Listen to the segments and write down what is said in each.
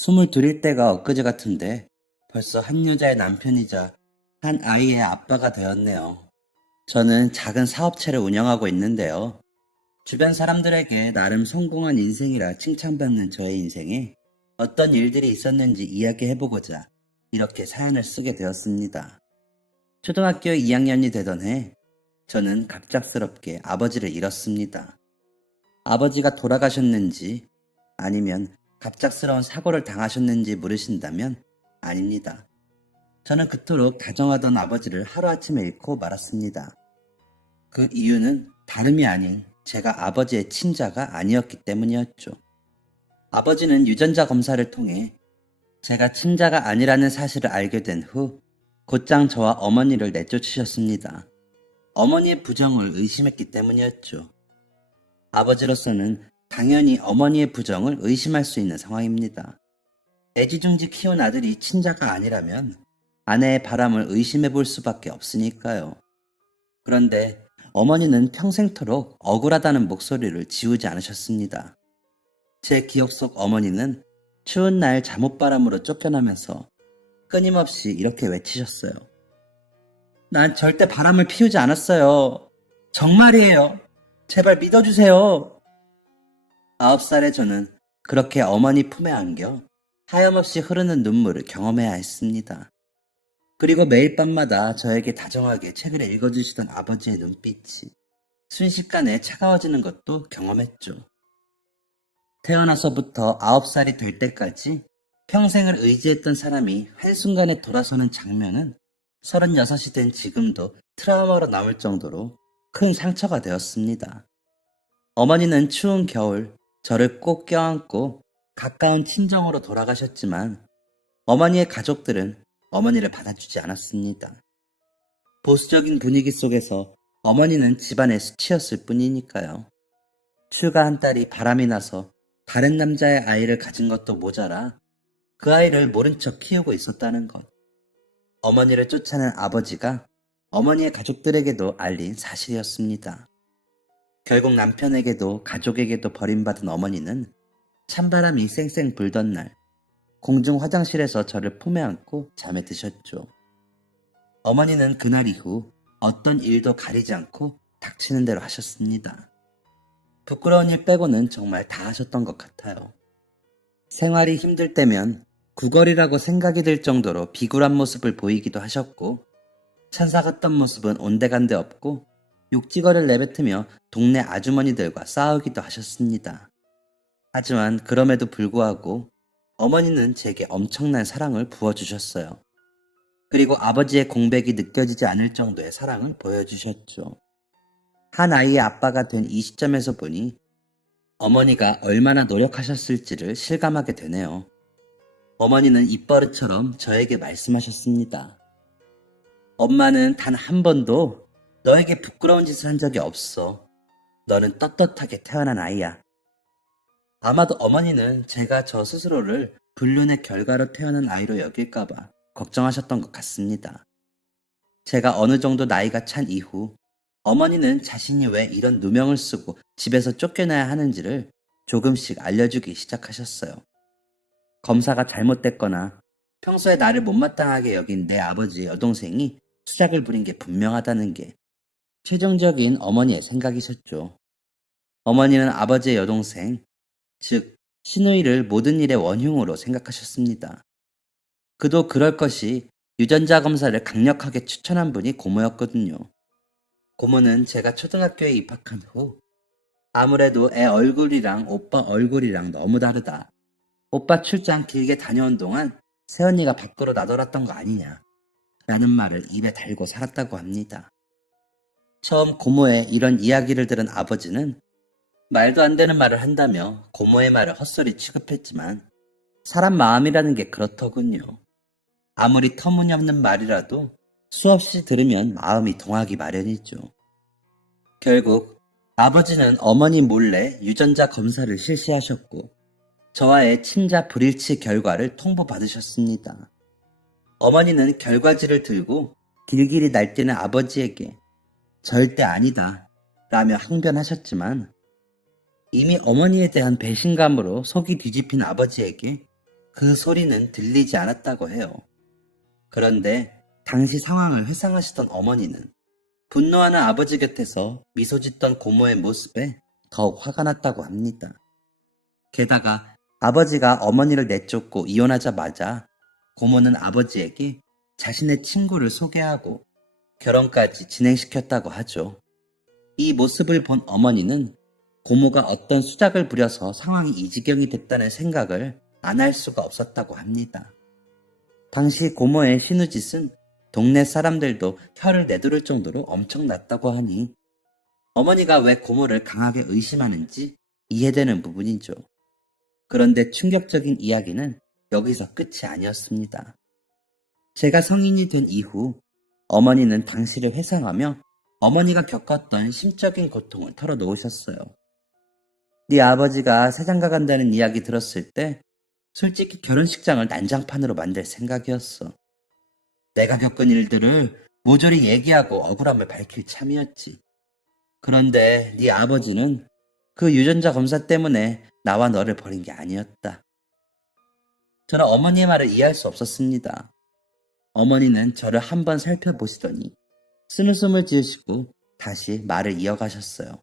22일 때가 엊그제 같은데 벌써 한 여자의 남편이자 한 아이의 아빠가 되었네요. 저는 작은 사업체를 운영하고 있는데요. 주변 사람들에게 나름 성공한 인생이라 칭찬받는 저의 인생에 어떤 일들이 있었는지 이야기해보고자 이렇게 사연을 쓰게 되었습니다. 초등학교 2학년이 되던 해 저는 갑작스럽게 아버지를 잃었습니다. 아버지가 돌아가셨는지 아니면 갑작스러운 사고를 당하셨는지 물으신다면 아닙니다. 저는 그토록 다정하던 아버지를 하루아침에 잃고 말았습니다. 그 이유는 다름이 아닌 제가 아버지의 친자가 아니었기 때문이었죠. 아버지는 유전자 검사를 통해 제가 친자가 아니라는 사실을 알게 된 후 곧장 저와 어머니를 내쫓으셨습니다. 어머니의 부정을 의심했기 때문이었죠. 아버지로서는 당연히 어머니의 부정을 의심할 수 있는 상황입니다. 애지중지 키운 아들이 친자가 아니라면 아내의 바람을 의심해 볼 수밖에 없으니까요. 그런데 어머니는 평생토록 억울하다는 목소리를 지우지 않으셨습니다. 제 기억 속 어머니는 추운 날 잠옷바람으로 쫓겨나면서 끊임없이 이렇게 외치셨어요. 난 절대 바람을 피우지 않았어요. 정말이에요. 제발 믿어주세요. 9살의 저는 그렇게 어머니 품에 안겨 하염없이 흐르는 눈물을 경험해야 했습니다. 그리고 매일 밤마다 저에게 다정하게 책을 읽어주시던 아버지의 눈빛이 순식간에 차가워지는 것도 경험했죠. 태어나서부터 9살이 될 때까지 평생을 의지했던 사람이 한순간에 돌아서는 장면은 36이 된 지금도 트라우마로 남을 정도로 큰 상처가 되었습니다. 어머니는 추운 겨울 저를 꼭 껴안고 가까운 친정으로 돌아가셨지만 어머니의 가족들은 어머니를 받아주지 않았습니다. 보수적인 분위기 속에서 어머니는 집안의 수치였을 뿐이니까요. 출가한 딸이 바람이 나서 다른 남자의 아이를 가진 것도 모자라 그 아이를 모른 척 키우고 있었다는 것. 어머니를 쫓아낸 아버지가 어머니의 가족들에게도 알린 사실이었습니다. 결국 남편에게도 가족에게도 버림받은 어머니는 찬바람이 쌩쌩 불던 날 공중 화장실에서 저를 품에 안고 잠에 드셨죠. 어머니는 그날 이후 어떤 일도 가리지 않고 닥치는 대로 하셨습니다. 부끄러운 일 빼고는 정말 다 하셨던 것 같아요. 생활이 힘들 때면 구걸이라고 생각이 들 정도로 비굴한 모습을 보이기도 하셨고 천사 같던 모습은 온데간데 없고 욕지거리를 내뱉으며 동네 아주머니들과 싸우기도 하셨습니다. 하지만 그럼에도 불구하고 어머니는 제게 엄청난 사랑을 부어주셨어요. 그리고 아버지의 공백이 느껴지지 않을 정도의 사랑을 보여주셨죠. 한 아이의 아빠가 된 이 시점에서 보니 어머니가 얼마나 노력하셨을지를 실감하게 되네요. 어머니는 입버릇처럼 저에게 말씀하셨습니다. 엄마는 단 한 번도 너에게 부끄러운 짓을 한 적이 없어. 너는 떳떳하게 태어난 아이야. 아마도 어머니는 제가 저 스스로를 불륜의 결과로 태어난 아이로 여길까봐 걱정하셨던 것 같습니다. 제가 어느 정도 나이가 찬 이후 어머니는 자신이 왜 이런 누명을 쓰고 집에서 쫓겨나야 하는지를 조금씩 알려주기 시작하셨어요. 검사가 잘못됐거나 평소에 나를 못마땅하게 여긴 내 아버지 여동생이 수작을 부린 게 분명하다는 게 최종적인 어머니의 생각이셨죠. 어머니는 아버지의 여동생, 즉 신우이를 모든 일의 원흉으로 생각하셨습니다. 그도 그럴 것이 유전자 검사를 강력하게 추천한 분이 고모였거든요. 고모는 제가 초등학교에 입학한 후 아무래도 애 얼굴이랑 오빠 얼굴이랑 너무 다르다. 오빠 출장 길게 다녀온 동안 새언니가 밖으로 나돌았던 거 아니냐 라는 말을 입에 달고 살았다고 합니다. 처음 고모의 이런 이야기를 들은 아버지는 말도 안 되는 말을 한다며 고모의 말을 헛소리 취급했지만 사람 마음이라는 게 그렇더군요. 아무리 터무니없는 말이라도 수없이 들으면 마음이 동하기 마련이죠. 결국 아버지는 어머니 몰래 유전자 검사를 실시하셨고 저와의 친자 불일치 결과를 통보받으셨습니다. 어머니는 결과지를 들고 길길이 날뛰는 아버지에게 절대 아니다 라며 항변하셨지만 이미 어머니에 대한 배신감으로 속이 뒤집힌 아버지에게 그 소리는 들리지 않았다고 해요. 그런데 당시 상황을 회상하시던 어머니는 분노하는 아버지 곁에서 미소 짓던 고모의 모습에 더욱 화가 났다고 합니다. 게다가 아버지가 어머니를 내쫓고 이혼하자마자 고모는 아버지에게 자신의 친구를 소개하고 결혼까지 진행시켰다고 하죠. 이 모습을 본 어머니는 고모가 어떤 수작을 부려서 상황이 이 지경이 됐다는 생각을 안 할 수가 없었다고 합니다. 당시 고모의 신우짓은 동네 사람들도 혀를 내두를 정도로 엄청났다고 하니 어머니가 왜 고모를 강하게 의심하는지 이해되는 부분이죠. 그런데 충격적인 이야기는 여기서 끝이 아니었습니다. 제가 성인이 된 이후 어머니는 당시를 회상하며 어머니가 겪었던 심적인 고통을 털어놓으셨어요. 네 아버지가 세장가 간다는 이야기 들었을 때 솔직히 결혼식장을 난장판으로 만들 생각이었어. 내가 겪은 일들을 모조리 얘기하고 억울함을 밝힐 참이었지. 그런데 네 아버지는 그 유전자 검사 때문에 나와 너를 버린 게 아니었다. 저는 어머니의 말을 이해할 수 없었습니다. 어머니는 저를 한번 살펴보시더니 쓴웃음을 지으시고 다시 말을 이어가셨어요.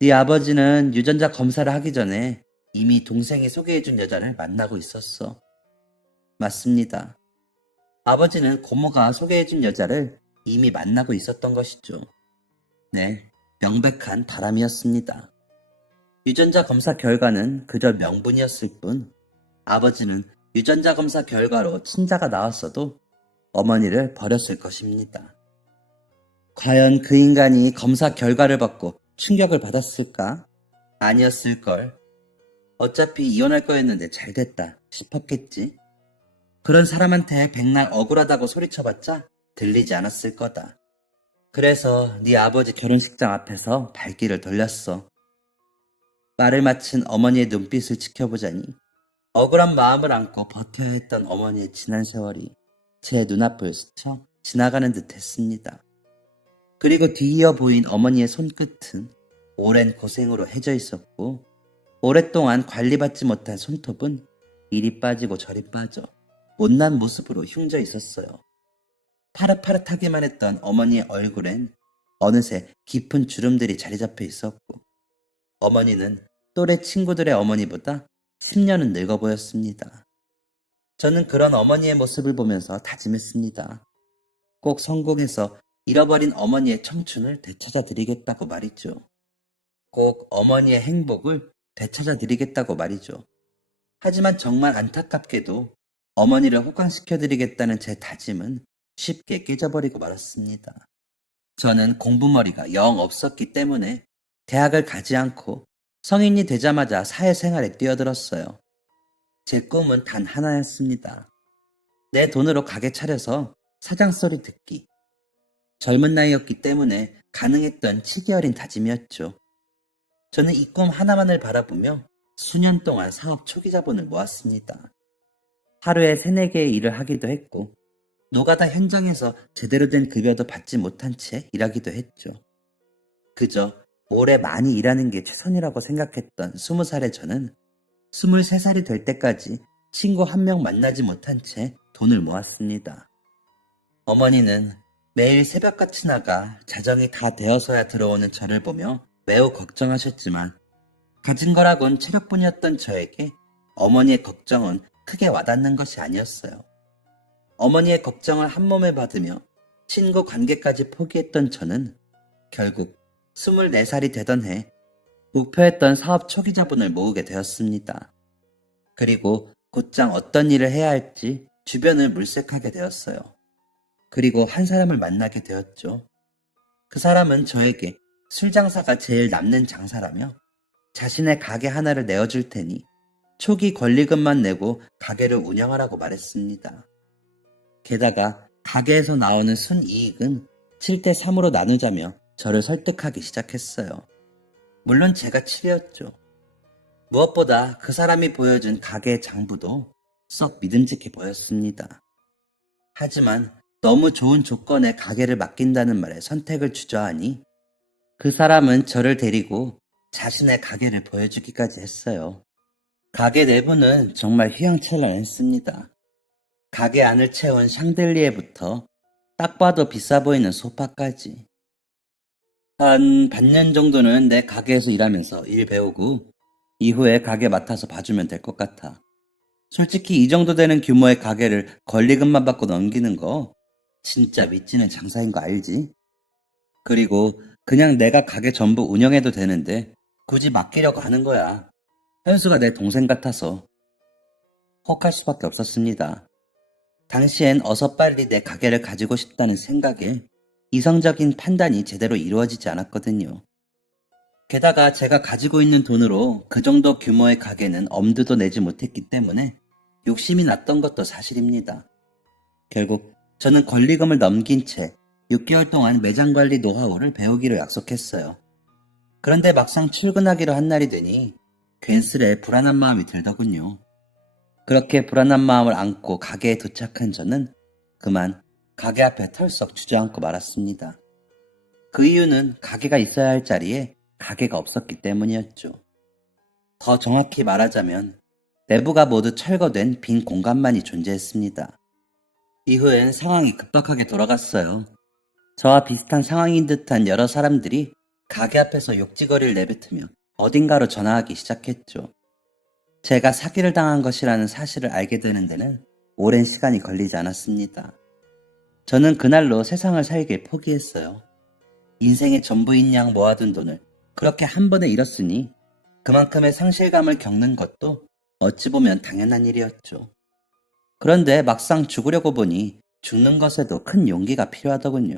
네 아버지는 유전자 검사를 하기 전에 이미 동생이 소개해준 여자를 만나고 있었어. 맞습니다. 아버지는 고모가 소개해준 여자를 이미 만나고 있었던 것이죠. 네, 명백한 바람이었습니다. 유전자 검사 결과는 그저 명분이었을 뿐 아버지는 유전자 검사 결과로 친자가 나왔어도 어머니를 버렸을 것입니다. 과연 그 인간이 검사 결과를 받고 충격을 받았을까? 아니었을걸. 어차피 이혼할 거였는데 잘됐다 싶었겠지. 그런 사람한테 백날 억울하다고 소리쳐봤자 들리지 않았을 거다. 그래서 네 아버지 결혼식장 앞에서 발길을 돌렸어. 말을 마친 어머니의 눈빛을 지켜보자니 억울한 마음을 안고 버텨야 했던 어머니의 지난 세월이 제 눈앞을 스쳐 지나가는 듯 했습니다. 그리고 뒤이어 보인 어머니의 손끝은 오랜 고생으로 해져 있었고 오랫동안 관리받지 못한 손톱은 이리 빠지고 저리 빠져 못난 모습으로 흉져 있었어요. 파릇파릇하기만 했던 어머니의 얼굴엔 어느새 깊은 주름들이 자리 잡혀 있었고 어머니는 또래 친구들의 어머니보다 10년은 늙어 보였습니다. 저는 그런 어머니의 모습을 보면서 다짐했습니다. 꼭 성공해서 잃어버린 어머니의 청춘을 되찾아 드리겠다고 말이죠. 꼭 어머니의 행복을 되찾아 드리겠다고 말이죠. 하지만 정말 안타깝게도 어머니를 호강시켜 드리겠다는 제 다짐은 쉽게 깨져버리고 말았습니다. 저는 공부머리가 영 없었기 때문에 대학을 가지 않고 성인이 되자마자 사회생활에 뛰어들었어요. 제 꿈은 단 하나였습니다. 내 돈으로 가게 차려서 사장 소리 듣기. 젊은 나이였기 때문에 가능했던 치기 어린 다짐이었죠. 저는 이 꿈 하나만을 바라보며 수년 동안 사업 초기 자본을 모았습니다. 하루에 3-4개의 일을 하기도 했고 노가다 현장에서 제대로 된 급여도 받지 못한 채 일하기도 했죠. 그저 오래 많이 일하는 게 최선이라고 생각했던 20살의 저는 23살이 될 때까지 친구 한 명 만나지 못한 채 돈을 모았습니다. 어머니는 매일 새벽같이 나가 자정이 다 되어서야 들어오는 저를 보며 매우 걱정하셨지만 가진 거라곤 체력뿐이었던 저에게 어머니의 걱정은 크게 와닿는 것이 아니었어요. 어머니의 걱정을 한 몸에 받으며 친구 관계까지 포기했던 저는 결국 24살이 되던 해 목표했던 사업 초기 자본을 모으게 되었습니다. 그리고 곧장 어떤 일을 해야 할지 주변을 물색하게 되었어요. 그리고 한 사람을 만나게 되었죠. 그 사람은 저에게 술 장사가 제일 남는 장사라며 자신의 가게 하나를 내어줄 테니 초기 권리금만 내고 가게를 운영하라고 말했습니다. 게다가 가게에서 나오는 순이익은 7대3으로 나누자며 저를 설득하기 시작했어요. 물론 제가 7이었죠. 무엇보다 그 사람이 보여준 가게의 장부도 썩 믿음직해 보였습니다. 하지만 너무 좋은 조건의 가게를 맡긴다는 말에 선택을 주저하니 그 사람은 저를 데리고 자신의 가게를 보여주기까지 했어요. 가게 내부는 정말 휘황찬란했습니다. 가게 안을 채운 샹들리에부터 딱 봐도 비싸 보이는 소파까지. 한 반년 정도는 내 가게에서 일하면서 일 배우고 이후에 가게 맡아서 봐주면 될 것 같아. 솔직히 이 정도 되는 규모의 가게를 권리금만 받고 넘기는 거 진짜 믿지는 장사인 거 알지? 그리고 그냥 내가 가게 전부 운영해도 되는데 굳이 맡기려고 하는 거야. 현수가 내 동생 같아서 혹할 수밖에 없었습니다. 당시엔 어서 빨리 내 가게를 가지고 싶다는 생각에 이성적인 판단이 제대로 이루어지지 않았거든요. 게다가 제가 가지고 있는 돈으로 그 정도 규모의 가게는 엄두도 내지 못했기 때문에 욕심이 났던 것도 사실입니다. 결국 저는 권리금을 넘긴 채 6개월 동안 매장 관리 노하우를 배우기로 약속했어요. 그런데 막상 출근하기로 한 날이 되니 괜스레 불안한 마음이 들더군요. 그렇게 불안한 마음을 안고 가게에 도착한 저는 그만 가게 앞에 털썩 주저앉고 말았습니다. 그 이유는 가게가 있어야 할 자리에 가게가 없었기 때문이었죠. 더 정확히 말하자면 내부가 모두 철거된 빈 공간만이 존재했습니다. 이후엔 상황이 급박하게 돌아갔어요. 저와 비슷한 상황인 듯한 여러 사람들이 가게 앞에서 욕지거리를 내뱉으며 어딘가로 전화하기 시작했죠. 제가 사기를 당한 것이라는 사실을 알게 되는 데는 오랜 시간이 걸리지 않았습니다. 저는 그날로 세상을 살길 포기했어요. 인생의 전부인 양 모아둔 돈을 그렇게 한 번에 잃었으니 그만큼의 상실감을 겪는 것도 어찌 보면 당연한 일이었죠. 그런데 막상 죽으려고 보니 죽는 것에도 큰 용기가 필요하더군요.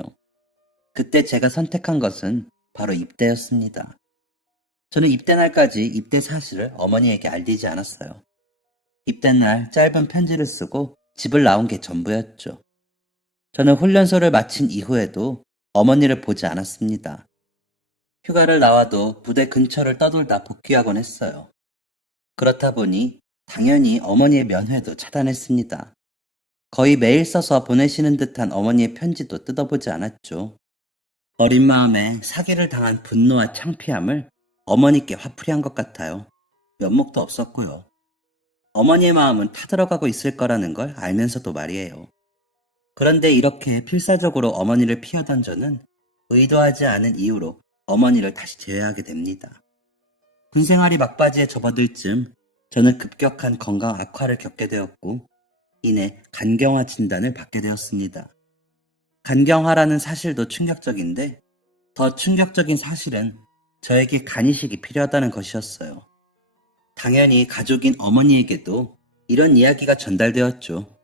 그때 제가 선택한 것은 바로 입대였습니다. 저는 입대 날까지 입대 사실을 어머니에게 알리지 않았어요. 입대 날 짧은 편지를 쓰고 집을 나온 게 전부였죠. 저는 훈련소를 마친 이후에도 어머니를 보지 않았습니다. 휴가를 나와도 부대 근처를 떠돌다 복귀하곤 했어요. 그렇다 보니 당연히 어머니의 면회도 차단했습니다. 거의 매일 써서 보내시는 듯한 어머니의 편지도 뜯어보지 않았죠. 어린 마음에 사기를 당한 분노와 창피함을 어머니께 화풀이한 것 같아요. 면목도 없었고요. 어머니의 마음은 타들어가고 있을 거라는 걸 알면서도 말이에요. 그런데 이렇게 필사적으로 어머니를 피하던 저는 의도하지 않은 이유로 어머니를 다시 제외하게 됩니다. 군생활이 막바지에 접어들 즈음 저는 급격한 건강 악화를 겪게 되었고 이내 간경화 진단을 받게 되었습니다. 간경화라는 사실도 충격적인데 더 충격적인 사실은 저에게 간이식이 필요하다는 것이었어요. 당연히 가족인 어머니에게도 이런 이야기가 전달되었죠.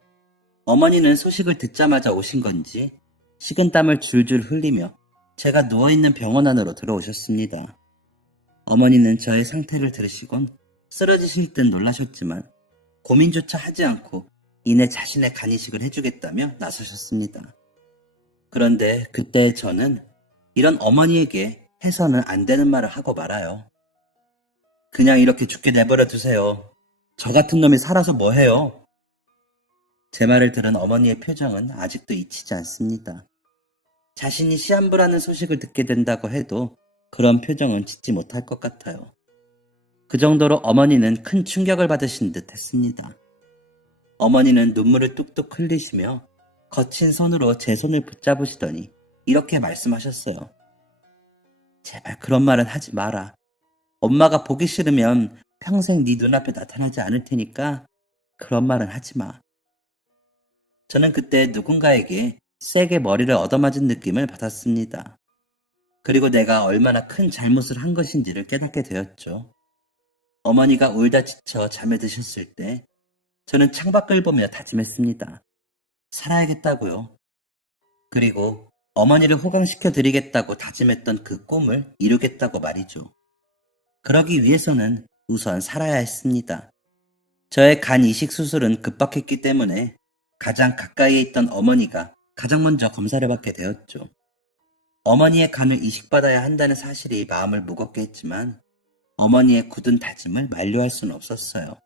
어머니는 소식을 듣자마자 오신 건지 식은땀을 줄줄 흘리며 제가 누워있는 병원 안으로 들어오셨습니다. 어머니는 저의 상태를 들으시곤 쓰러지실 듯 놀라셨지만 고민조차 하지 않고 이내 자신의 간이식을 해주겠다며 나서셨습니다. 그런데 그때 저는 이런 어머니에게 해서는 안 되는 말을 하고 말아요. 그냥 이렇게 죽게 내버려 두세요. 저 같은 놈이 살아서 뭐해요? 제 말을 들은 어머니의 표정은 아직도 잊히지 않습니다. 자신이 시한부라는 소식을 듣게 된다고 해도 그런 표정은 짓지 못할 것 같아요. 그 정도로 어머니는 큰 충격을 받으신 듯 했습니다. 어머니는 눈물을 뚝뚝 흘리시며 거친 손으로 제 손을 붙잡으시더니 이렇게 말씀하셨어요. 제발 그런 말은 하지 마라. 엄마가 보기 싫으면 평생 네 눈앞에 나타나지 않을 테니까 그런 말은 하지 마. 저는 그때 누군가에게 세게 머리를 얻어맞은 느낌을 받았습니다. 그리고 내가 얼마나 큰 잘못을 한 것인지를 깨닫게 되었죠. 어머니가 울다 지쳐 잠에 드셨을 때 저는 창밖을 보며 다짐했습니다. 살아야겠다고요. 그리고 어머니를 호강시켜 드리겠다고 다짐했던 그 꿈을 이루겠다고 말이죠. 그러기 위해서는 우선 살아야 했습니다. 저의 간 이식 수술은 급박했기 때문에 가장 가까이에 있던 어머니가 가장 먼저 검사를 받게 되었죠. 어머니의 간을 이식받아야 한다는 사실이 마음을 무겁게 했지만 어머니의 굳은 다짐을 만류할 수는 없었어요.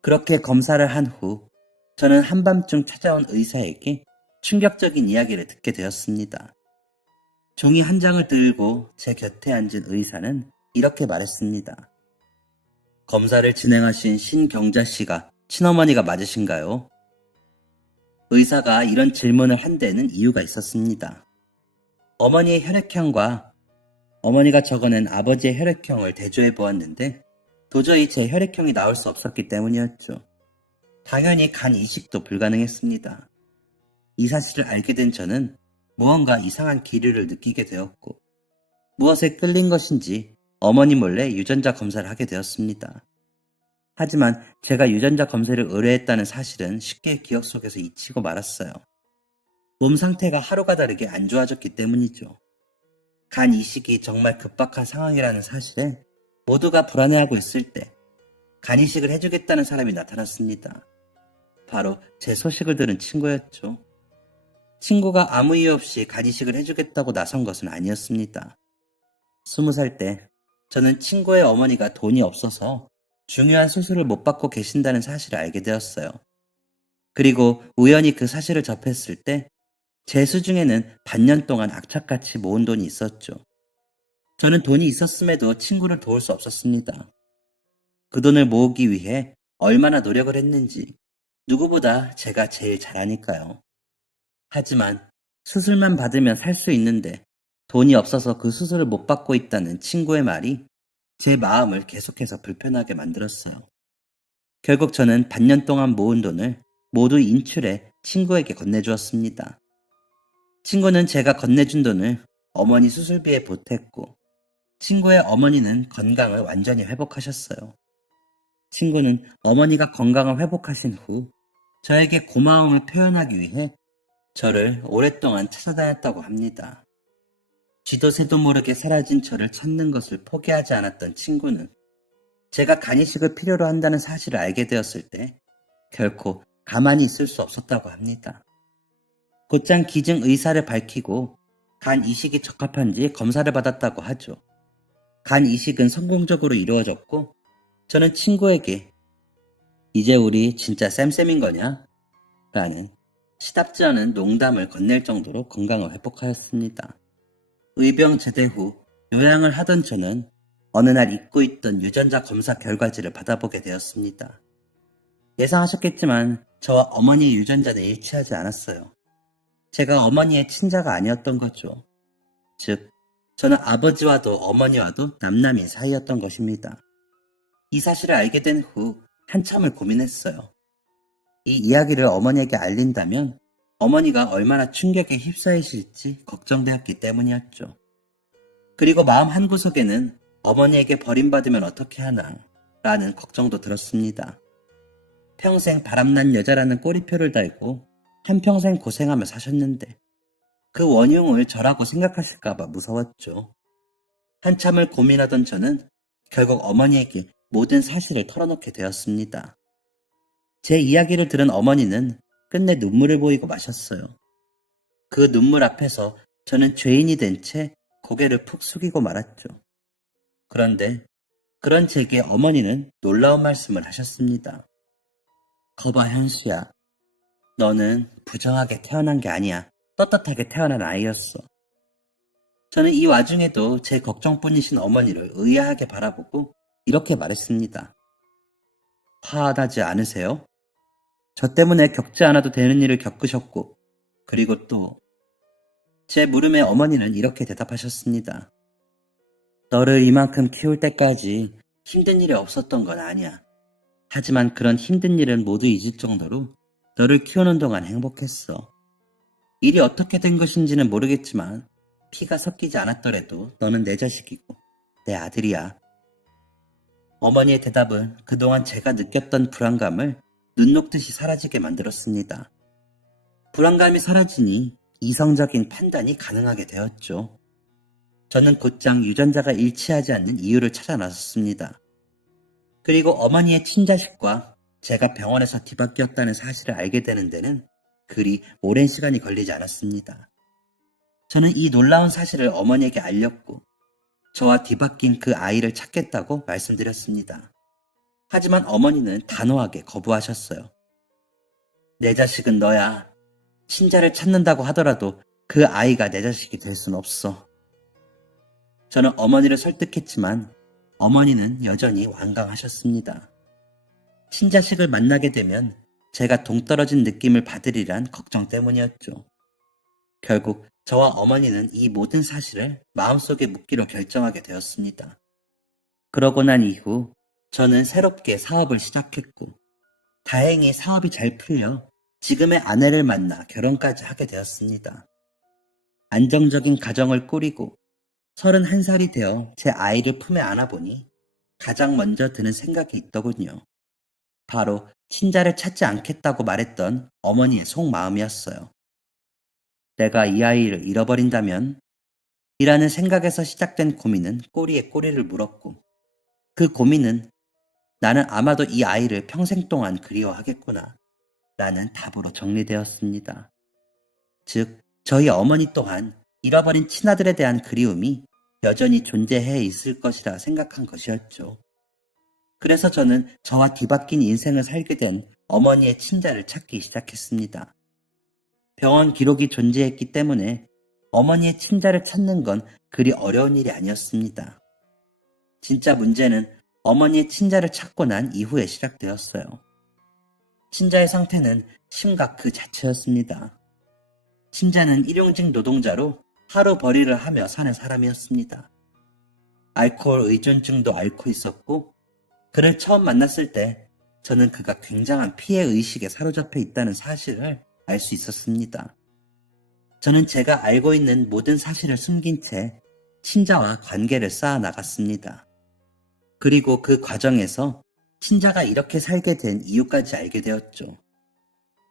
그렇게 검사를 한 후 저는 한밤중 찾아온 의사에게 충격적인 이야기를 듣게 되었습니다. 종이 한 장을 들고 제 곁에 앉은 의사는 이렇게 말했습니다. 검사를 진행하신 신경자 씨가 친어머니가 맞으신가요? 의사가 이런 질문을 한 데는 이유가 있었습니다. 어머니의 혈액형과 어머니가 적어낸 아버지의 혈액형을 대조해 보았는데 도저히 제 혈액형이 나올 수 없었기 때문이었죠. 당연히 간 이식도 불가능했습니다. 이 사실을 알게 된 저는 무언가 이상한 기류를 느끼게 되었고 무엇에 끌린 것인지 어머니 몰래 유전자 검사를 하게 되었습니다. 하지만 제가 유전자 검사를 의뢰했다는 사실은 쉽게 기억 속에서 잊히고 말았어요. 몸 상태가 하루가 다르게 안 좋아졌기 때문이죠. 간 이식이 정말 급박한 상황이라는 사실에 모두가 불안해하고 있을 때 간 이식을 해주겠다는 사람이 나타났습니다. 바로 제 소식을 들은 친구였죠. 친구가 아무 이유 없이 간 이식을 해주겠다고 나선 것은 아니었습니다. 20살 때 저는 친구의 어머니가 돈이 없어서 중요한 수술을 못 받고 계신다는 사실을 알게 되었어요. 그리고 우연히 그 사실을 접했을 때 제 수중에는 반년 동안 악착같이 모은 돈이 있었죠. 저는 돈이 있었음에도 친구를 도울 수 없었습니다. 그 돈을 모으기 위해 얼마나 노력을 했는지 누구보다 제가 제일 잘 아니까요. 하지만 수술만 받으면 살 수 있는데 돈이 없어서 그 수술을 못 받고 있다는 친구의 말이 제 마음을 계속해서 불편하게 만들었어요. 결국 저는 반년 동안 모은 돈을 모두 인출해 친구에게 건네주었습니다. 친구는 제가 건네준 돈을 어머니 수술비에 보탰고 친구의 어머니는 건강을 완전히 회복하셨어요. 친구는 어머니가 건강을 회복하신 후 저에게 고마움을 표현하기 위해 저를 오랫동안 찾아다녔다고 합니다. 쥐도 새도 모르게 사라진 저를 찾는 것을 포기하지 않았던 친구는 제가 간이식을 필요로 한다는 사실을 알게 되었을 때 결코 가만히 있을 수 없었다고 합니다. 곧장 기증 의사를 밝히고 간 이식이 적합한지 검사를 받았다고 하죠. 간 이식은 성공적으로 이루어졌고 저는 친구에게 이제 우리 진짜 쌤쌤인 거냐? 라는 시답지 않은 농담을 건넬 정도로 건강을 회복하였습니다. 의병 제대 후 요양을 하던 저는 어느 날 잊고 있던 유전자 검사 결과지를 받아보게 되었습니다. 예상하셨겠지만 저와 어머니의 유전자는 일치하지 않았어요. 제가 어머니의 친자가 아니었던 거죠. 즉, 저는 아버지와도 어머니와도 남남인 사이였던 것입니다. 이 사실을 알게 된 후 한참을 고민했어요. 이 이야기를 어머니에게 알린다면 어머니가 얼마나 충격에 휩싸이실지 걱정되었기 때문이었죠. 그리고 마음 한구석에는 어머니에게 버림받으면 어떻게 하나 라는 걱정도 들었습니다. 평생 바람난 여자라는 꼬리표를 달고 한평생 고생하며 사셨는데 그 원흉을 저라고 생각하실까봐 무서웠죠. 한참을 고민하던 저는 결국 어머니에게 모든 사실을 털어놓게 되었습니다. 제 이야기를 들은 어머니는 끝내 눈물을 보이고 마셨어요. 그 눈물 앞에서 저는 죄인이 된 채 고개를 푹 숙이고 말았죠. 그런데 그런 제게 어머니는 놀라운 말씀을 하셨습니다. 거봐 현수야. 너는 부정하게 태어난 게 아니야. 떳떳하게 태어난 아이였어. 저는 이 와중에도 제 걱정뿐이신 어머니를 의아하게 바라보고 이렇게 말했습니다. 화나지 않으세요? 저 때문에 겪지 않아도 되는 일을 겪으셨고 그리고 또 제 물음에 어머니는 이렇게 대답하셨습니다. 너를 이만큼 키울 때까지 힘든 일이 없었던 건 아니야. 하지만 그런 힘든 일은 모두 잊을 정도로 너를 키우는 동안 행복했어. 일이 어떻게 된 것인지는 모르겠지만 피가 섞이지 않았더라도 너는 내 자식이고 내 아들이야. 어머니의 대답은 그동안 제가 느꼈던 불안감을 눈 녹듯이 사라지게 만들었습니다. 불안감이 사라지니 이성적인 판단이 가능하게 되었죠. 저는 곧장 유전자가 일치하지 않는 이유를 찾아 나섰습니다. 그리고 어머니의 친자식과 제가 병원에서 뒤바뀌었다는 사실을 알게 되는 데는 그리 오랜 시간이 걸리지 않았습니다. 저는 이 놀라운 사실을 어머니에게 알렸고 저와 뒤바뀐 그 아이를 찾겠다고 말씀드렸습니다. 하지만 어머니는 단호하게 거부하셨어요. 내 자식은 너야. 친자를 찾는다고 하더라도 그 아이가 내 자식이 될 순 없어. 저는 어머니를 설득했지만 어머니는 여전히 완강하셨습니다. 친자식을 만나게 되면 제가 동떨어진 느낌을 받으리란 걱정 때문이었죠. 결국 저와 어머니는 이 모든 사실을 마음속에 묻기로 결정하게 되었습니다. 그러고 난 이후 저는 새롭게 사업을 시작했고, 다행히 사업이 잘 풀려 지금의 아내를 만나 결혼까지 하게 되었습니다. 안정적인 가정을 꾸리고 31살이 되어 제 아이를 품에 안아보니 가장 먼저 드는 생각이 있더군요. 바로 친자를 찾지 않겠다고 말했던 어머니의 속마음이었어요. 내가 이 아이를 잃어버린다면? 이라는 생각에서 시작된 고민은 꼬리에 꼬리를 물었고, 그 고민은 나는 아마도 이 아이를 평생 동안 그리워하겠구나 라는 답으로 정리되었습니다. 즉, 저희 어머니 또한 잃어버린 친아들에 대한 그리움이 여전히 존재해 있을 것이라 생각한 것이었죠. 그래서 저는 저와 뒤바뀐 인생을 살게 된 어머니의 친자를 찾기 시작했습니다. 병원 기록이 존재했기 때문에 어머니의 친자를 찾는 건 그리 어려운 일이 아니었습니다. 진짜 문제는 어머니의 친자를 찾고 난 이후에 시작되었어요. 친자의 상태는 심각 그 자체였습니다. 친자는 일용직 노동자로 하루벌이를 하며 사는 사람이었습니다. 알코올 의존증도 앓고 있었고, 그를 처음 만났을 때 저는 그가 굉장한 피해의식에 사로잡혀 있다는 사실을 알 수 있었습니다. 저는 제가 알고 있는 모든 사실을 숨긴 채 친자와 관계를 쌓아 나갔습니다. 그리고 그 과정에서 친자가 이렇게 살게 된 이유까지 알게 되었죠.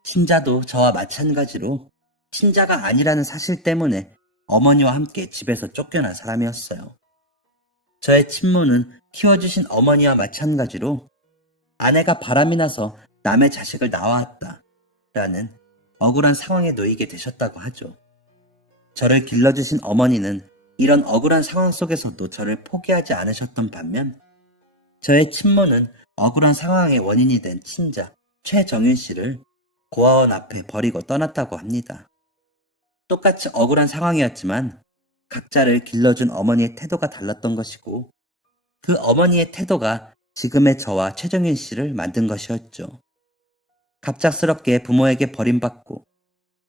친자도 저와 마찬가지로 친자가 아니라는 사실 때문에 어머니와 함께 집에서 쫓겨난 사람이었어요. 저의 친모는 키워주신 어머니와 마찬가지로 아내가 바람이 나서 남의 자식을 낳아왔다 라는 억울한 상황에 놓이게 되셨다고 하죠. 저를 길러주신 어머니는 이런 억울한 상황 속에서도 저를 포기하지 않으셨던 반면, 저의 친모는 억울한 상황의 원인이 된 친자 최정윤 씨를 고아원 앞에 버리고 떠났다고 합니다. 똑같이 억울한 상황이었지만 각자를 길러준 어머니의 태도가 달랐던 것이고, 그 어머니의 태도가 지금의 저와 최정윤 씨를 만든 것이었죠. 갑작스럽게 부모에게 버림받고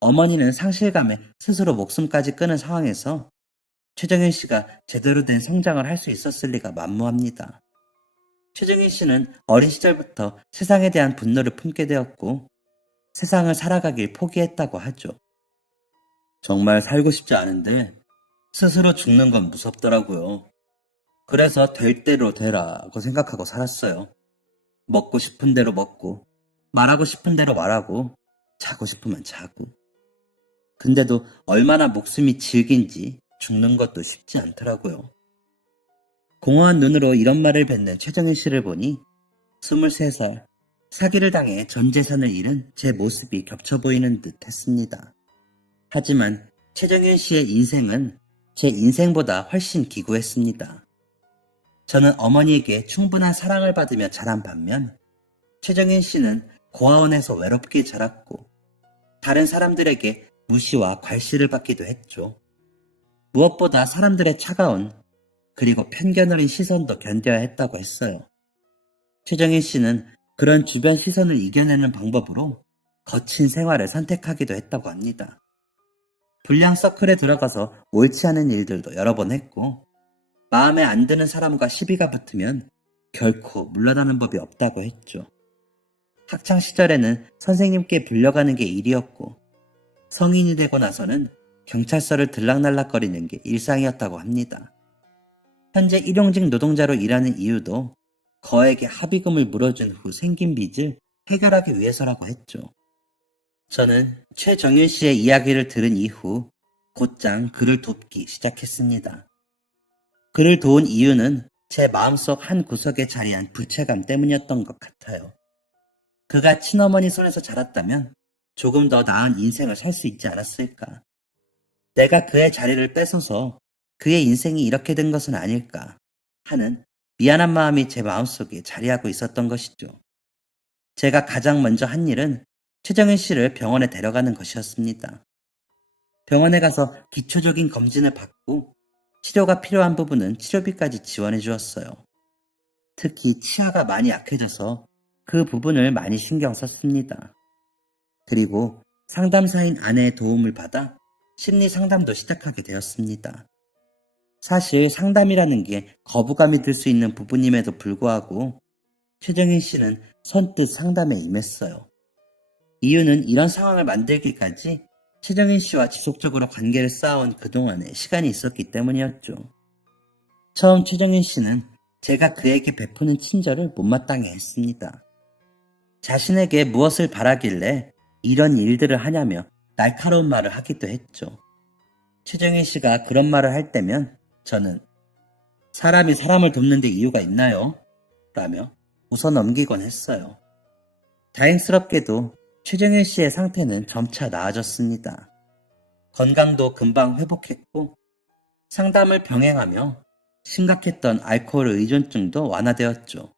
어머니는 상실감에 스스로 목숨까지 끊은 상황에서 최정윤 씨가 제대로 된 성장을 할 수 있었을 리가 만무합니다. 최정윤 씨는 어린 시절부터 세상에 대한 분노를 품게 되었고, 세상을 살아가길 포기했다고 하죠. 정말 살고 싶지 않은데 스스로 죽는 건 무섭더라고요. 그래서 될 대로 되라고 생각하고 살았어요. 먹고 싶은 대로 먹고, 말하고 싶은 대로 말하고, 자고 싶으면 자고. 근데도 얼마나 목숨이 질긴지 죽는 것도 쉽지 않더라고요. 공허한 눈으로 이런 말을 뱉는 최정일 씨를 보니 23살, 사기를 당해 전 재산을 잃은 제 모습이 겹쳐 보이는 듯 했습니다. 하지만 최정일 씨의 인생은 제 인생보다 훨씬 기구했습니다. 저는 어머니에게 충분한 사랑을 받으며 자란 반면, 최정인 씨는 고아원에서 외롭게 자랐고 다른 사람들에게 무시와 괄시를 받기도 했죠. 무엇보다 사람들의 차가운 그리고 편견 어린 시선도 견뎌야 했다고 했어요. 최정인 씨는 그런 주변 시선을 이겨내는 방법으로 거친 생활을 선택하기도 했다고 합니다. 불량 서클에 들어가서 옳지 않은 일들도 여러 번 했고, 마음에 안 드는 사람과 시비가 붙으면 결코 물러나는 법이 없다고 했죠. 학창 시절에는 선생님께 불려가는 게 일이었고, 성인이 되고 나서는 경찰서를 들락날락거리는 게 일상이었다고 합니다. 현재 일용직 노동자로 일하는 이유도 거액의 합의금을 물어준 후 생긴 빚을 해결하기 위해서라고 했죠. 저는 최정윤 씨의 이야기를 들은 이후 곧장 그를 돕기 시작했습니다. 그를 도운 이유는 제 마음속 한 구석에 자리한 부채감 때문이었던 것 같아요. 그가 친어머니 손에서 자랐다면 조금 더 나은 인생을 살 수 있지 않았을까. 내가 그의 자리를 뺏어서 그의 인생이 이렇게 된 것은 아닐까 하는 미안한 마음이 제 마음속에 자리하고 있었던 것이죠. 제가 가장 먼저 한 일은 최정인 씨를 병원에 데려가는 것이었습니다. 병원에 가서 기초적인 검진을 받고 치료가 필요한 부분은 치료비까지 지원해 주었어요. 특히 치아가 많이 약해져서 그 부분을 많이 신경 썼습니다. 그리고 상담사인 아내의 도움을 받아 심리 상담도 시작하게 되었습니다. 사실 상담이라는 게 거부감이 들 수 있는 부분임에도 불구하고 최정인 씨는 선뜻 상담에 임했어요. 이유는 이런 상황을 만들기까지 최정인 씨와 지속적으로 관계를 쌓아온 그동안에 시간이 있었기 때문이었죠. 처음 최정인 씨는 제가 그에게 베푸는 친절을 못마땅해 했습니다. 자신에게 무엇을 바라길래 이런 일들을 하냐며 날카로운 말을 하기도 했죠. 최정인 씨가 그런 말을 할 때면 저는 사람이 사람을 돕는 데 이유가 있나요? 라며 웃어 넘기곤 했어요. 다행스럽게도 최정일 씨의 상태는 점차 나아졌습니다. 건강도 금방 회복했고 상담을 병행하며 심각했던 알코올 의존증도 완화되었죠.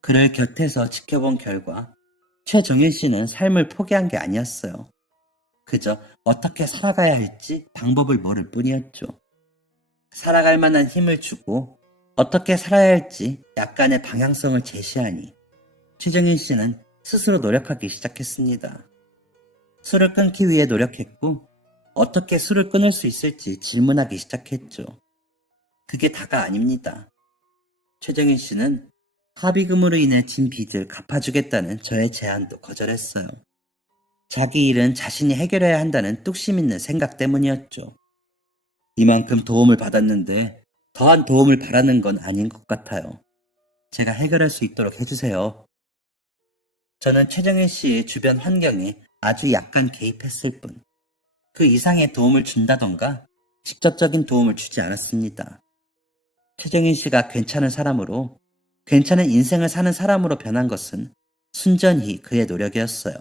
그를 곁에서 지켜본 결과 최정일 씨는 삶을 포기한 게 아니었어요. 그저 어떻게 살아가야 할지 방법을 모를 뿐이었죠. 살아갈 만한 힘을 주고 어떻게 살아야 할지 약간의 방향성을 제시하니 최정인 씨는 스스로 노력하기 시작했습니다. 술을 끊기 위해 노력했고 어떻게 술을 끊을 수 있을지 질문하기 시작했죠. 그게 다가 아닙니다. 최정인 씨는 합의금으로 인해 진 빚을 갚아주겠다는 저의 제안도 거절했어요. 자기 일은 자신이 해결해야 한다는 뚝심 있는 생각 때문이었죠. 이만큼 도움을 받았는데 더한 도움을 바라는 건 아닌 것 같아요. 제가 해결할 수 있도록 해주세요. 저는 최정일 씨의 주변 환경에 아주 약간 개입했을 뿐, 그 이상의 도움을 준다던가 직접적인 도움을 주지 않았습니다. 최정일 씨가 괜찮은 사람으로, 괜찮은 인생을 사는 사람으로 변한 것은 순전히 그의 노력이었어요.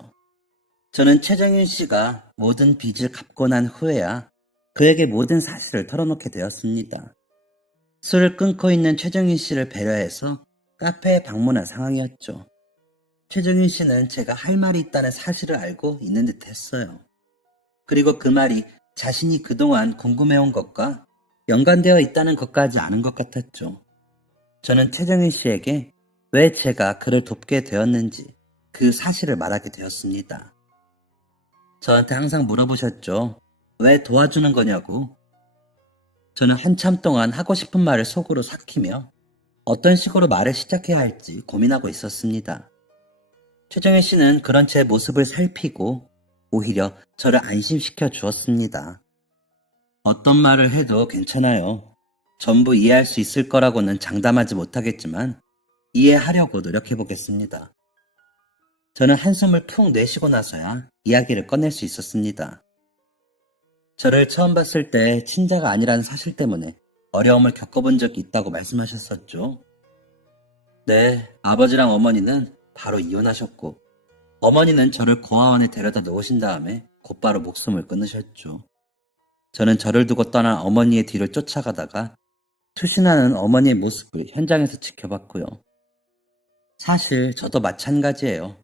저는 최정일 씨가 모든 빚을 갚고 난 후에야 그에게 모든 사실을 털어놓게 되었습니다. 술을 끊고 있는 최정일 씨를 배려해서 카페에 방문한 상황이었죠. 최정일 씨는 제가 할 말이 있다는 사실을 알고 있는 듯 했어요. 그리고 그 말이 자신이 그동안 궁금해온 것과 연관되어 있다는 것까지 아는 것 같았죠. 저는 최정일 씨에게 왜 제가 그를 돕게 되었는지 그 사실을 말하게 되었습니다. 저한테 항상 물어보셨죠. 왜 도와주는 거냐고. 저는 한참 동안 하고 싶은 말을 속으로 삭히며 어떤 식으로 말을 시작해야 할지 고민하고 있었습니다. 최정일 씨는 그런 제 모습을 살피고 오히려 저를 안심시켜 주었습니다. 어떤 말을 해도 괜찮아요. 전부 이해할 수 있을 거라고는 장담하지 못하겠지만 이해하려고 노력해 보겠습니다. 저는 한숨을 푹 내쉬고 나서야 이야기를 꺼낼 수 있었습니다. 저를 처음 봤을 때 친자가 아니라는 사실 때문에 어려움을 겪어본 적이 있다고 말씀하셨었죠. 네, 아버지랑 어머니는 바로 이혼하셨고 어머니는 저를 고아원에 데려다 놓으신 다음에 곧바로 목숨을 끊으셨죠. 저는 저를 두고 떠난 어머니의 뒤를 쫓아가다가 투신하는 어머니의 모습을 현장에서 지켜봤고요. 사실 저도 마찬가지예요.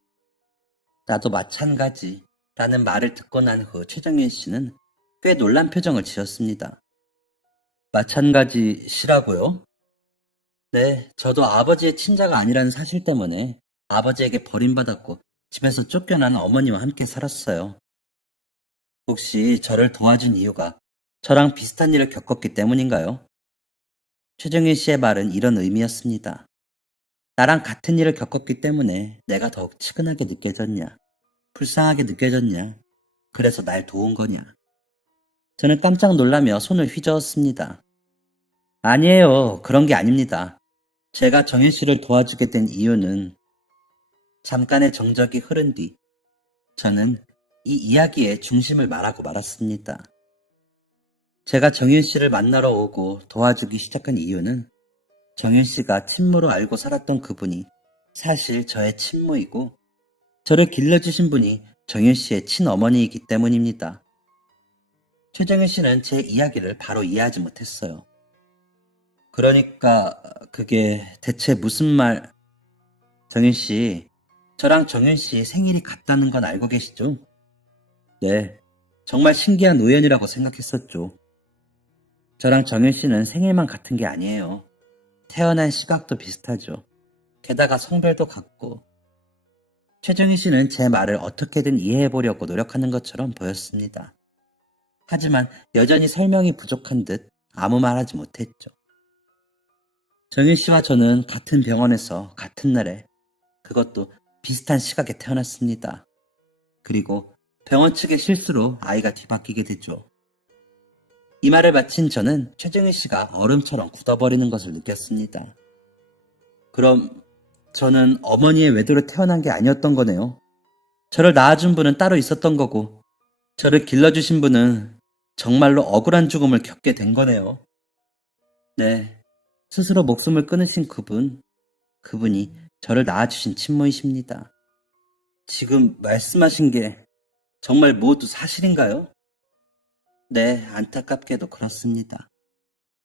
나도 마찬가지 라는 말을 듣고 난 후 최정인 씨는 꽤 놀란 표정을 지었습니다. 마찬가지시라고요? 네, 저도 아버지의 친자가 아니라는 사실 때문에 아버지에게 버림받았고 집에서 쫓겨난 어머니와 함께 살았어요. 혹시 저를 도와준 이유가 저랑 비슷한 일을 겪었기 때문인가요? 최정일 씨의 말은 이런 의미였습니다. 나랑 같은 일을 겪었기 때문에 내가 더욱 치근하게 느껴졌냐? 불쌍하게 느껴졌냐? 그래서 날 도운 거냐? 저는 깜짝 놀라며 손을 휘저었습니다. 아니에요. 그런 게 아닙니다. 제가 정일 씨를 도와주게 된 이유는 잠깐의 정적이 흐른 뒤 저는 이 이야기의 중심을 말하고 말았습니다. 제가 정일 씨를 만나러 오고 도와주기 시작한 이유는 정일 씨가 친모로 알고 살았던 그분이 사실 저의 친모이고 저를 길러주신 분이 정일 씨의 친어머니이기 때문입니다. 최정일 씨는 제 이야기를 바로 이해하지 못했어요. 그러니까 그게 대체 무슨 말... 정일 씨, 저랑 정일 씨 생일이 같다는 건 알고 계시죠? 네, 정말 신기한 우연이라고 생각했었죠. 저랑 정일 씨는 생일만 같은 게 아니에요. 태어난 시각도 비슷하죠. 게다가 성별도 같고. 최정희 씨는 제 말을 어떻게든 이해해보려고 노력하는 것처럼 보였습니다. 하지만 여전히 설명이 부족한 듯 아무 말 하지 못했죠. 정희 씨와 저는 같은 병원에서 같은 날에, 그것도 비슷한 시각에 태어났습니다. 그리고 병원 측의 실수로 아이가 뒤바뀌게 됐죠. 이 말을 마친 저는 최정희 씨가 얼음처럼 굳어버리는 것을 느꼈습니다. 그럼 저는 어머니의 외도로 태어난 게 아니었던 거네요. 저를 낳아준 분은 따로 있었던 거고, 저를 길러주신 분은 정말로 억울한 죽음을 겪게 된 거네요. 네, 스스로 목숨을 끊으신 그분이 저를 낳아주신 친모이십니다. 지금 말씀하신 게 정말 모두 사실인가요? 네, 안타깝게도 그렇습니다.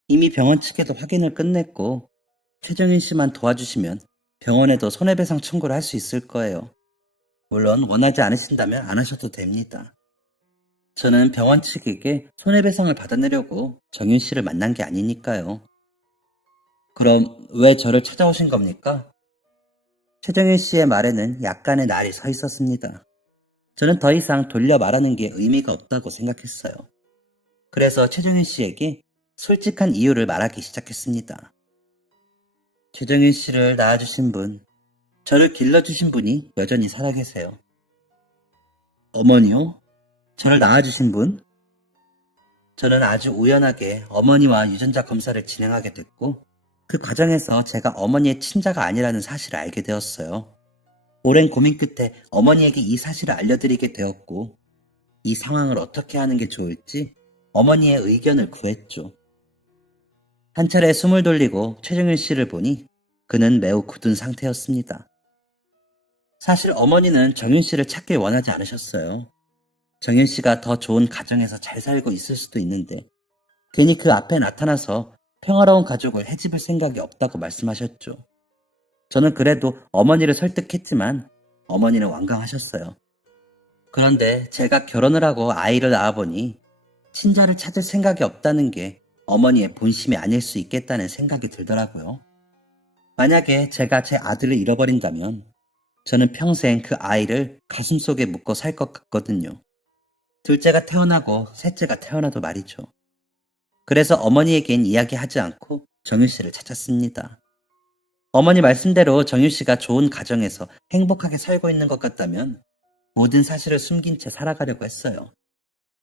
이미 병원 측에도 확인을 끝냈고, 최정인 씨만 도와주시면 병원에도 손해배상 청구를 할 수 있을 거예요. 물론 원하지 않으신다면 안 하셔도 됩니다. 저는 병원 측에게 손해배상을 받아내려고 정윤 씨를 만난 게 아니니까요. 그럼 왜 저를 찾아오신 겁니까? 최정윤 씨의 말에는 약간의 날이 서 있었습니다. 저는 더 이상 돌려 말하는 게 의미가 없다고 생각했어요. 그래서 최정윤 씨에게 솔직한 이유를 말하기 시작했습니다. 최정윤 씨를 낳아주신 분, 저를 길러주신 분이 여전히 살아계세요. 어머니요? 저를 낳아주신 분? 저는 아주 우연하게 어머니와 유전자 검사를 진행하게 됐고, 그 과정에서 제가 어머니의 친자가 아니라는 사실을 알게 되었어요. 오랜 고민 끝에 어머니에게 이 사실을 알려드리게 되었고, 이 상황을 어떻게 하는 게 좋을지 어머니의 의견을 구했죠. 한 차례 숨을 돌리고 최정윤 씨를 보니 그는 매우 굳은 상태였습니다. 사실 어머니는 정윤 씨를 찾길 원하지 않으셨어요. 정윤 씨가 더 좋은 가정에서 잘 살고 있을 수도 있는데 괜히 그 앞에 나타나서 평화로운 가족을 해집을 생각이 없다고 말씀하셨죠. 저는 그래도 어머니를 설득했지만 어머니는 완강하셨어요. 그런데 제가 결혼을 하고 아이를 낳아보니 친자를 찾을 생각이 없다는 게 어머니의 본심이 아닐 수 있겠다는 생각이 들더라고요. 만약에 제가 제 아들을 잃어버린다면 저는 평생 그 아이를 가슴속에 묻고 살 것 같거든요. 둘째가 태어나고 셋째가 태어나도 말이죠. 그래서 어머니에겐 이야기하지 않고 정유 씨를 찾았습니다. 어머니 말씀대로 정유 씨가 좋은 가정에서 행복하게 살고 있는 것 같다면 모든 사실을 숨긴 채 살아가려고 했어요.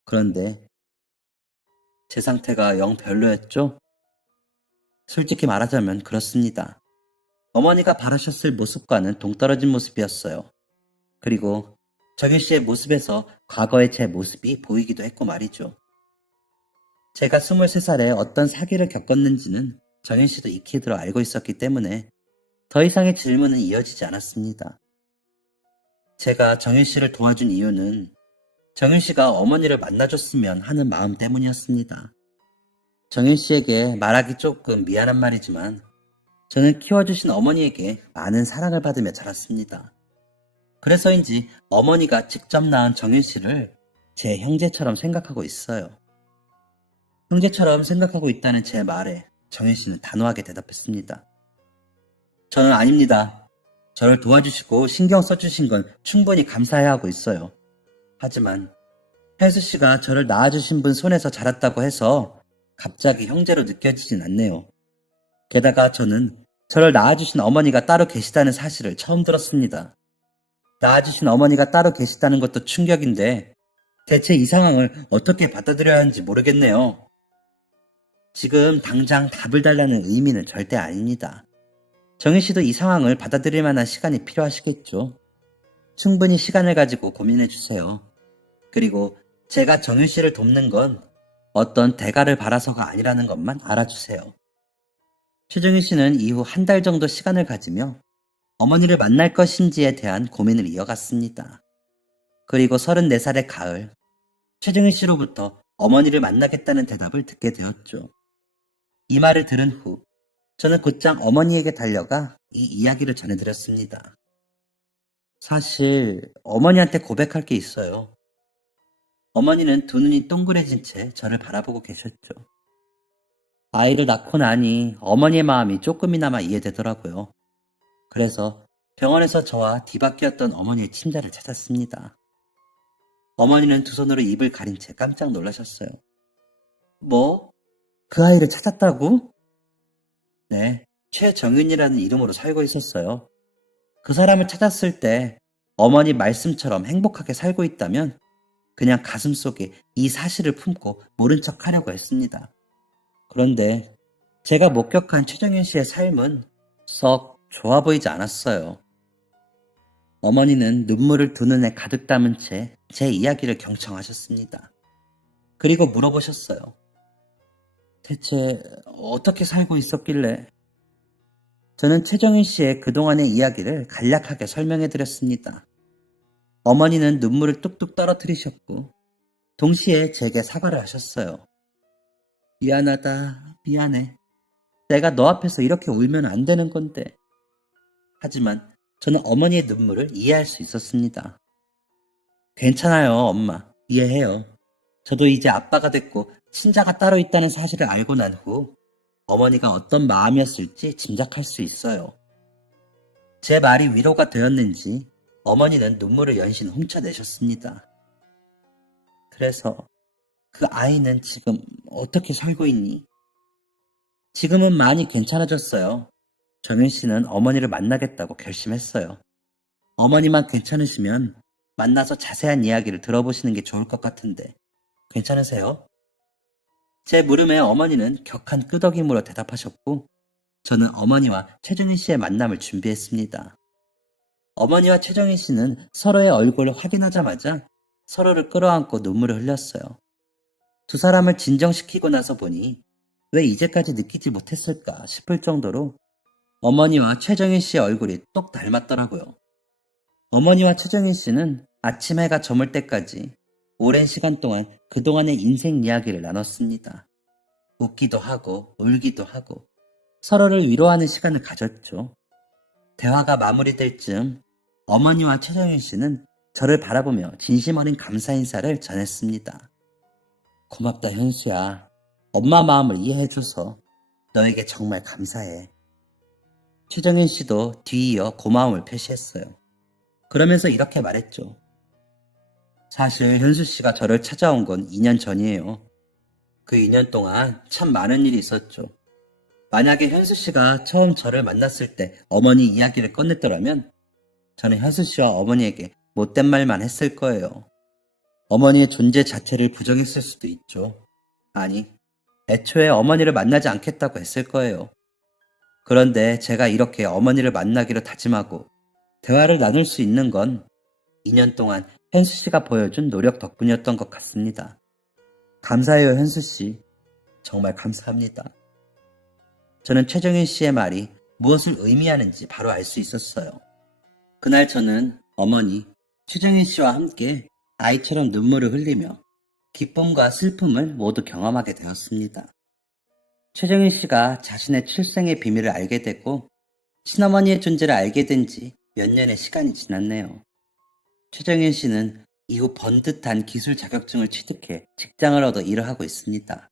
그런데 제 상태가 영 별로였죠? 솔직히 말하자면 그렇습니다. 어머니가 바라셨을 모습과는 동떨어진 모습이었어요. 그리고 정유 씨의 모습에서 과거의 제 모습이 보이기도 했고 말이죠. 제가 23살에 어떤 사기를 겪었는지는 정윤 씨도 익히 들어 알고 있었기 때문에 더 이상의 질문은 이어지지 않았습니다. 제가 정윤 씨를 도와준 이유는 정윤 씨가 어머니를 만나줬으면 하는 마음 때문이었습니다. 정윤 씨에게 말하기 조금 미안한 말이지만 저는 키워주신 어머니에게 많은 사랑을 받으며 자랐습니다. 그래서인지 어머니가 직접 낳은 정윤 씨를 제 형제처럼 생각하고 있어요. 형제처럼 생각하고 있다는 제 말에 정윤 씨는 단호하게 대답했습니다. 저는 아닙니다. 저를 도와주시고 신경 써주신 건 충분히 감사해야 하고 있어요. 하지만 혜수 씨가 저를 낳아주신 분 손에서 자랐다고 해서 갑자기 형제로 느껴지진 않네요. 게다가 저는 저를 낳아주신 어머니가 따로 계시다는 사실을 처음 들었습니다. 낳아주신 어머니가 따로 계시다는 것도 충격인데 대체 이 상황을 어떻게 받아들여야 하는지 모르겠네요. 지금 당장 답을 달라는 의미는 절대 아닙니다. 정희 씨도 이 상황을 받아들일 만한 시간이 필요하시겠죠. 충분히 시간을 가지고 고민해 주세요. 그리고 제가 정희 씨를 돕는 건 어떤 대가를 바라서가 아니라는 것만 알아주세요. 최정희 씨는 이후 한 달 정도 시간을 가지며 어머니를 만날 것인지에 대한 고민을 이어갔습니다. 그리고 34살의 가을, 최정희 씨로부터 어머니를 만나겠다는 대답을 듣게 되었죠. 이 말을 들은 후 저는 곧장 어머니에게 달려가 이 이야기를 전해드렸습니다. 사실 어머니한테 고백할 게 있어요. 어머니는 두 눈이 동그래진 채 저를 바라보고 계셨죠. 아이를 낳고 나니 어머니의 마음이 조금이나마 이해되더라고요. 그래서 병원에서 저와 뒤바뀌었던 어머니의 친자를 찾았습니다. 어머니는 두 손으로 입을 가린 채 깜짝 놀라셨어요. 뭐? 그 아이를 찾았다고? 네, 최정윤이라는 이름으로 살고 있었어요. 그 사람을 찾았을 때 어머니 말씀처럼 행복하게 살고 있다면 그냥 가슴속에 이 사실을 품고 모른 척 하려고 했습니다. 그런데 제가 목격한 최정윤 씨의 삶은 썩 좋아 보이지 않았어요. 어머니는 눈물을 두 눈에 가득 담은 채 제 이야기를 경청하셨습니다. 그리고 물어보셨어요. 대체 어떻게 살고 있었길래? 저는 최정윤 씨의 그동안의 이야기를 간략하게 설명해 드렸습니다. 어머니는 눈물을 뚝뚝 떨어뜨리셨고 동시에 제게 사과를 하셨어요. 미안하다, 미안해. 내가 너 앞에서 이렇게 울면 안 되는 건데. 하지만 저는 어머니의 눈물을 이해할 수 있었습니다. 괜찮아요, 엄마. 이해해요. 저도 이제 아빠가 됐고 친자가 따로 있다는 사실을 알고 난 후 어머니가 어떤 마음이었을지 짐작할 수 있어요. 제 말이 위로가 되었는지 어머니는 눈물을 연신 훔쳐내셨습니다. 그래서 그 아이는 지금 어떻게 살고 있니? 지금은 많이 괜찮아졌어요. 정윤 씨는 어머니를 만나겠다고 결심했어요. 어머니만 괜찮으시면 만나서 자세한 이야기를 들어보시는 게 좋을 것 같은데 괜찮으세요? 제 물음에 어머니는 격한 끄덕임으로 대답하셨고 저는 어머니와 최정인 씨의 만남을 준비했습니다. 어머니와 최정인 씨는 서로의 얼굴을 확인하자마자 서로를 끌어안고 눈물을 흘렸어요. 두 사람을 진정시키고 나서 보니 왜 이제까지 느끼지 못했을까 싶을 정도로 어머니와 최정인 씨의 얼굴이 똑 닮았더라고요. 어머니와 최정인 씨는 아침 해가 저물 때까지 오랜 시간 동안 그동안의 인생 이야기를 나눴습니다. 웃기도 하고 울기도 하고 서로를 위로하는 시간을 가졌죠. 대화가 마무리될 즈음 어머니와 최정윤 씨는 저를 바라보며 진심 어린 감사 인사를 전했습니다. 고맙다 현수야. 엄마 마음을 이해해줘서 너에게 정말 감사해. 최정윤 씨도 뒤이어 고마움을 표시했어요. 그러면서 이렇게 말했죠. 사실 현수 씨가 저를 찾아온 건 2년 전이에요. 그 2년 동안 참 많은 일이 있었죠. 만약에 현수 씨가 처음 저를 만났을 때 어머니 이야기를 꺼냈더라면 저는 현수 씨와 어머니에게 못된 말만 했을 거예요. 어머니의 존재 자체를 부정했을 수도 있죠. 아니, 애초에 어머니를 만나지 않겠다고 했을 거예요. 그런데 제가 이렇게 어머니를 만나기로 다짐하고 대화를 나눌 수 있는 건 2년 동안 현수 씨가 보여준 노력 덕분이었던 것 같습니다. 감사해요, 현수 씨. 정말 감사합니다. 저는 최정윤 씨의 말이 무엇을 의미하는지 바로 알 수 있었어요. 그날 저는 어머니, 최정윤 씨와 함께 아이처럼 눈물을 흘리며 기쁨과 슬픔을 모두 경험하게 되었습니다. 최정윤 씨가 자신의 출생의 비밀을 알게 되고 친어머니의 존재를 알게 된 지 몇 년의 시간이 지났네요. 최정윤 씨는 이후 번듯한 기술 자격증을 취득해 직장을 얻어 일을 하고 있습니다.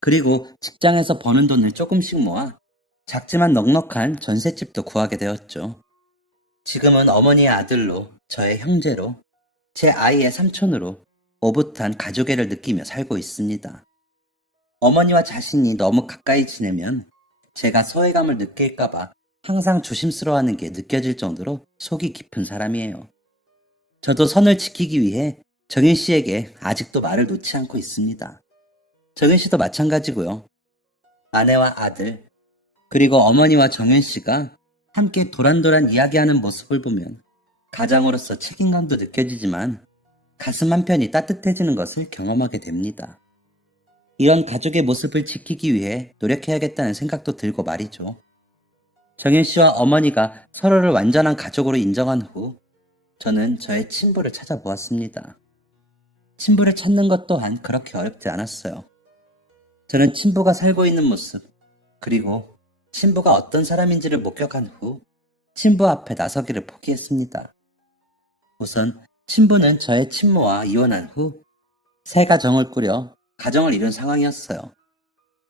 그리고 직장에서 버는 돈을 조금씩 모아 작지만 넉넉한 전셋집도 구하게 되었죠. 지금은 어머니의 아들로, 저의 형제로, 제 아이의 삼촌으로 오붓한 가족애를 느끼며 살고 있습니다. 어머니와 자신이 너무 가까이 지내면 제가 소외감을 느낄까봐 항상 조심스러워하는 게 느껴질 정도로 속이 깊은 사람이에요. 저도 선을 지키기 위해 정윤 씨에게 아직도 말을 놓지 않고 있습니다. 정윤 씨도 마찬가지고요. 아내와 아들, 그리고 어머니와 정윤 씨가 함께 도란도란 이야기하는 모습을 보면 가장으로서 책임감도 느껴지지만 가슴 한편이 따뜻해지는 것을 경험하게 됩니다. 이런 가족의 모습을 지키기 위해 노력해야겠다는 생각도 들고 말이죠. 정윤 씨와 어머니가 서로를 완전한 가족으로 인정한 후 저는 저의 친부를 찾아보았습니다. 친부를 찾는 것 또한 그렇게 어렵지 않았어요. 저는 친부가 살고 있는 모습, 그리고 친부가 어떤 사람인지를 목격한 후 친부 앞에 나서기를 포기했습니다. 우선 친부는 저의 친모와 이혼한 후 새 가정을 꾸려 가정을 이룬 상황이었어요.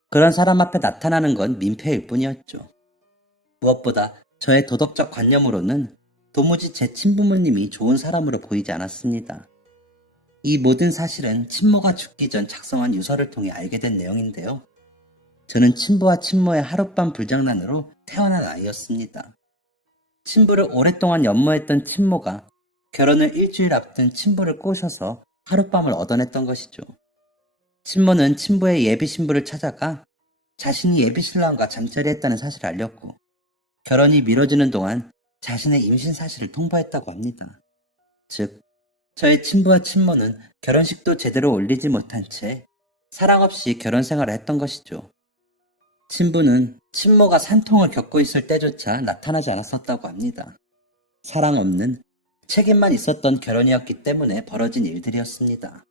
그런 사람 앞에 나타나는 건 민폐일 뿐이었죠. 무엇보다 저의 도덕적 관념으로는 도무지 제 친부모님이 좋은 사람으로 보이지 않았습니다. 이 모든 사실은 친모가 죽기 전 작성한 유서를 통해 알게 된 내용인데요. 저는 친부와 친모의 하룻밤 불장난으로 태어난 아이였습니다. 친부를 오랫동안 연모했던 친모가 결혼을 일주일 앞둔 친부를 꼬셔서 하룻밤을 얻어냈던 것이죠. 친모는 친부의 예비 신부를 찾아가 자신이 예비 신랑과 잠자리 했다는 사실을 알렸고 결혼이 미뤄지는 동안 자신의 임신 사실을 통보했다고 합니다. 즉, 저의 친부와 친모는 결혼식도 제대로 올리지 못한 채 사랑 없이 결혼 생활을 했던 것이죠. 친부는 친모가 산통을 겪고 있을 때조차 나타나지 않았었다고 합니다. 사랑 없는 책임만 있었던 결혼이었기 때문에 벌어진 일들이었습니다.